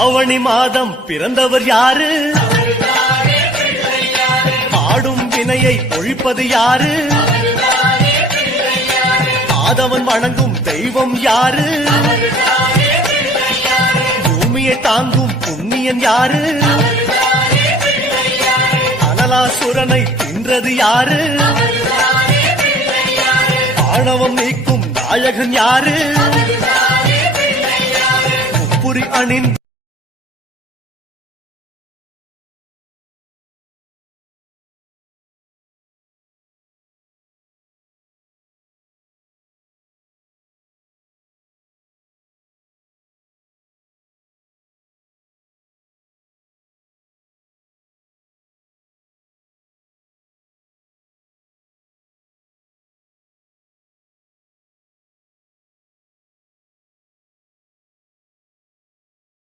ஆவணி மாதம் பிறந்தவர் யாரு? ஆடும் வினையை ஒழிப்பது யாரு? ஆதவன் வணங்கும் தெய்வம் யாரு? பூமியை தாங்கும் புண்ணியன் யாரு? அனலாசுரனை தின்றது யாரு? ஆணவம் நீக்கும் நாயகன் யாரு? முப்புரி அணிந்து